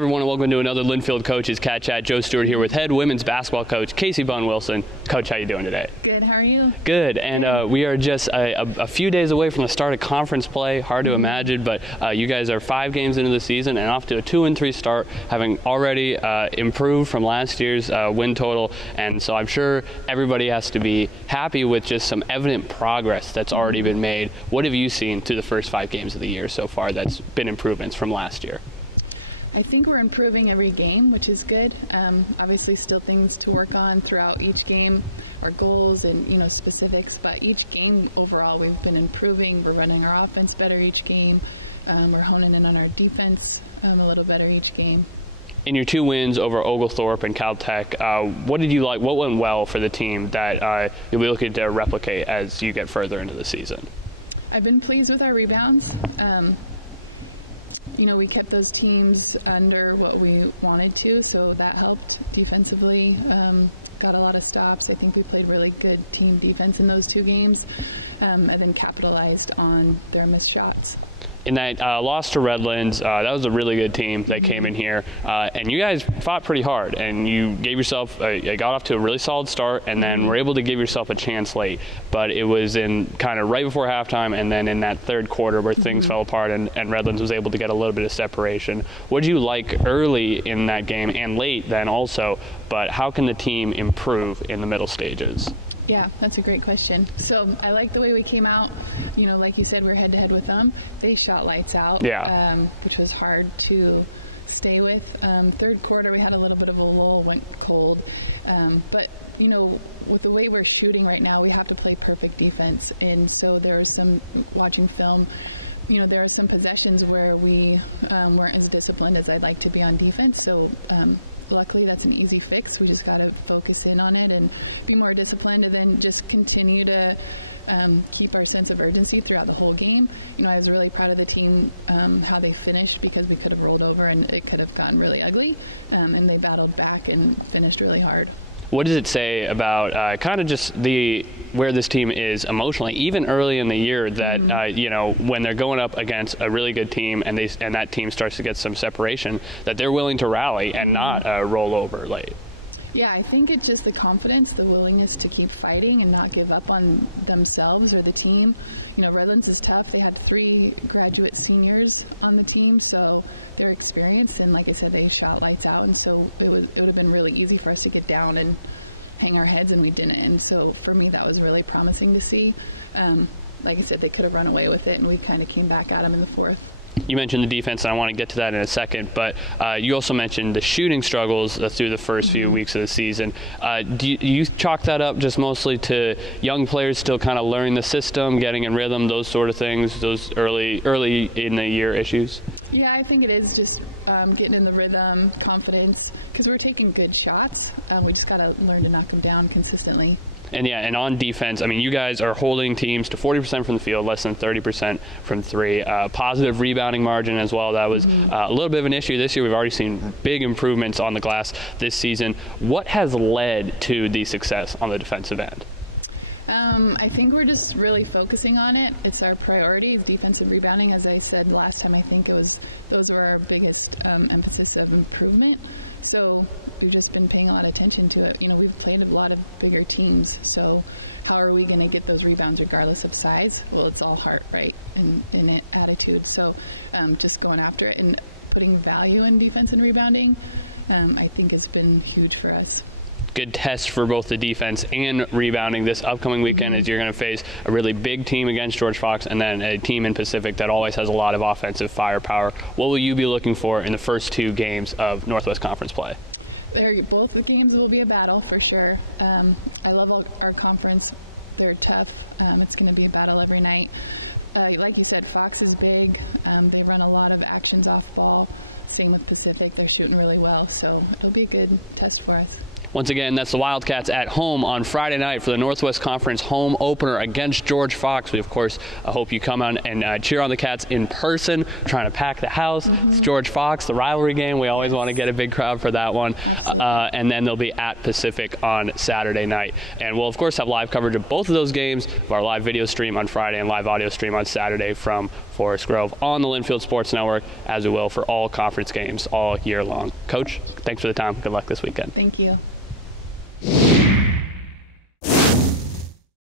Hi everyone, and welcome to another Linfield Coaches CatChat. Joe Stewart here with head women's basketball coach Casey Bunn-Wilson. Coach, how you doing today? Good, how are you? Good, and we are just a few days away from the start of conference play. Hard to imagine, but you guys are 5 games into the season and off to a 2-3 start, having already improved from last year's win total. And so I'm sure everybody has to be happy with just some evident progress that's already been made. What have you seen through the first 5 games of the year so far that's been improvements from last year? I think we're improving every game, which is good. Obviously still things to work on throughout each game, our goals and specifics, but each game overall we've been improving. We're running our offense better each game. We're honing in on our defense a little better each game. In your 2 wins over Oglethorpe and Caltech, what did you like? What went well for the team that you'll be looking to replicate as you get further into the season? I've been pleased with our rebounds. We kept those teams under what we wanted to, so that helped defensively. Got a lot of stops. I think we played really good team defense in those 2 games, and then capitalized on their missed shots. In that loss to Redlands, that was a really good team that came in here, and you guys fought pretty hard, and you gave yourself, got off to a really solid start, and then were able to give yourself a chance late. But it was in kind of right before halftime, and then in that third quarter where things fell apart, and Redlands was able to get a little bit of separation. What did you like early in that game and late then also, but how can the team improve in the middle stages? Yeah, that's a great question. So I like the way we came out. Like you said, we're head-to-head with them. They shot lights out, which was hard to stay with. Third quarter, we had a little bit of a lull, went cold. But, with the way we're shooting right now, we have to play perfect defense. And so there was some, watching film, there are some possessions where we weren't as disciplined as I'd like to be on defense. So luckily that's an easy fix. We just got to focus in on it and be more disciplined, and then just continue to keep our sense of urgency throughout the whole game. I was really proud of the team, how they finished, because we could have rolled over and it could have gotten really ugly, and they battled back and finished really hard. What does it say about kind of just where this team is emotionally, even early in the year, that when they're going up against a really good team and that team starts to get some separation, that they're willing to rally and not roll over late? Yeah, I think it's just the confidence, the willingness to keep fighting and not give up on themselves or the team. Redlands is tough. They had 3 graduate seniors on the team, so they're experienced, and like I said, they shot lights out, and so it would have been really easy for us to get down and hang our heads, and we didn't. And so for me, that was really promising to see. Like I said, they could have run away with it, and we kind of came back at them in the fourth. You mentioned the defense, and I want to get to that in a second, but you also mentioned the shooting struggles through the first few weeks of the season. Do you chalk that up just mostly to young players still kind of learning the system, getting in rhythm, those sort of things, those early in the year issues? Yeah, I think it is just getting in the rhythm, confidence, because we're taking good shots. We just got to learn to knock them down consistently. And on defense, I mean, you guys are holding teams to 40% from the field, less than 30% from 3. Positive rebounding margin as well. That was a little bit of an issue this year. We've already seen big improvements on the glass this season. What has led to the success on the defensive end? I think we're just really focusing on it. It's our priority, defensive rebounding. As I said last time, I think those were our biggest emphasis of improvement. So we've just been paying a lot of attention to it. We've played a lot of bigger teams, so how are we going to get those rebounds regardless of size? Well, it's all heart, right, and attitude. So just going after it and putting value in defense and rebounding, I think has been huge for us. Good test for both the defense and rebounding this upcoming weekend, as you're going to face a really big team against George Fox, and then a team in Pacific that always has a lot of offensive firepower. What will you be looking for in the first 2 games of Northwest Conference play? Both the games will be a battle for sure. I love our conference. They're tough. It's going to be a battle every night. Like you said, Fox is big. They run a lot of actions off ball. Same with Pacific. They're shooting really well, so it'll be a good test for us. Once again, that's the Wildcats at home on Friday night for the Northwest Conference home opener against George Fox. We, of course, hope you come out and cheer on the Cats in person. We're trying to pack the house. It's George Fox, the rivalry game. We always want to get a big crowd for that one. And then they'll be at Pacific on Saturday night. And we'll, of course, have live coverage of both of those games, of our live video stream on Friday and live audio stream on Saturday from Forest Grove on the Linfield Sports Network, as we will for all conference games all year long. Coach, thanks for the time. Good luck this weekend. Thank you.